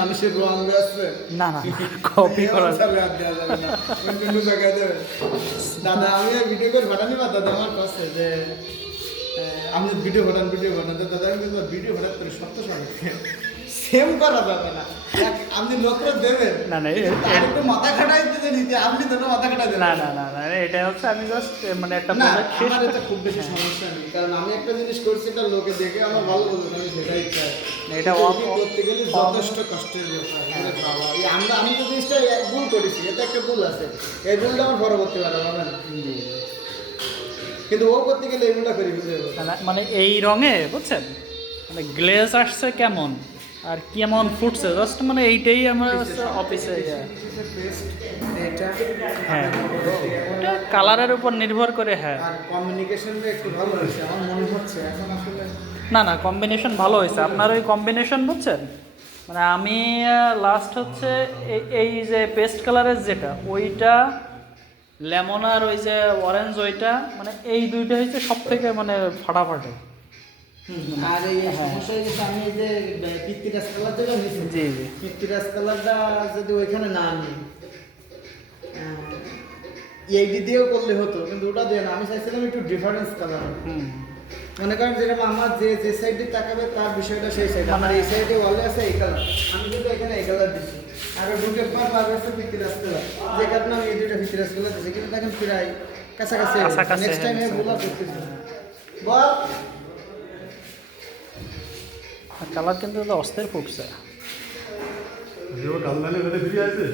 মানুষের রং আছে না না কপি করা দাদা আমি ভিডিও করে পাঠানি বা দাদা আমার কাছে যে আপনি ভিডিও পাঠান দাদা আমি ভিডিও পাঠাতে পারি সত্য সেম করা যাবে না আপনি লোকরা দেবেন না না একটু মাথা খাটাই দিতে নিতে আপনি তো মাথা খাটাই দেবেন না না না না এটা হচ্ছে আমি জাস্ট মানে একটা না প্রজেক্ট শেষ আমার এটা খুব বেশি সমস্যা নেই কারণ আমি একটা জিনিস করছি এটা লোকে দেখে আমার ভালো বলবে আমি সেটাই চাই এটা করতে গেলে যথেষ্ট কষ্টের ব্যাপার আমি তো জিনিসটা ভুল করেছি এটা একটা ভুল আছে এই ভুলটা আমার বড় করতে পারে হবে না কিন্তু ও করতে গেলে এই ভুলটা করি বুঝতে মানে এই রঙে বুঝছেন মানে গ্লেজ আসছে কেমন আর কেমন ফুটছে জাস্ট মানে এইটাই আমার অফিসে হ্যাঁ ওটা কালারের উপর নির্ভর করে হ্যাঁ আর কমিউনিকেশনটা একটু ভালো হয়েছে আমার মনে হচ্ছে এখন আসলে না না কম্বিনেশন ভালো হয়েছে আপনার ওই কম্বিনেশন বুঝছেন মানে আমি লাস্ট হচ্ছে এই যে পেস্ট কালারের যেটা ওইটা লেমন আর ওই যে অরেঞ্জ ওইটা মানে এই দুইটা হচ্ছে সব থেকে মানে ফাটাফাটি আর এই সমস্যা হয়ে গেছে আমি এই যে পিত্তিরাজ কালার যেটা নিয়েছি জি জি পিত্তিরাজ কালারটা যদি ওইখানে না আনি এইটি দিয়েও করলে হতো কিন্তু ওটা দিয়ে না আমি চাইছিলাম একটু ডিফারেন্স কালার মনে করেন যেরকম আমার যে সাইডে তাকাবে তার বিষয়টা সেই সাইড আমার এই সাইডে ওয়ালে আছে এই কালার আমি কিন্তু এখানে এই কালার দিচ্ছি আর দুটো পাবে আছে পিত্তিরাজ কালার যে কারণে আমি এই দুটো পিত্তিরাজ কালার দিচ্ছি কিন্তু দেখেন প্রায় কাছাকাছি নেক্সট টাইম এই ভুলা করতেছি বল কালার কিন্তু অস্থির ফুটছে কাল ফিরে আছে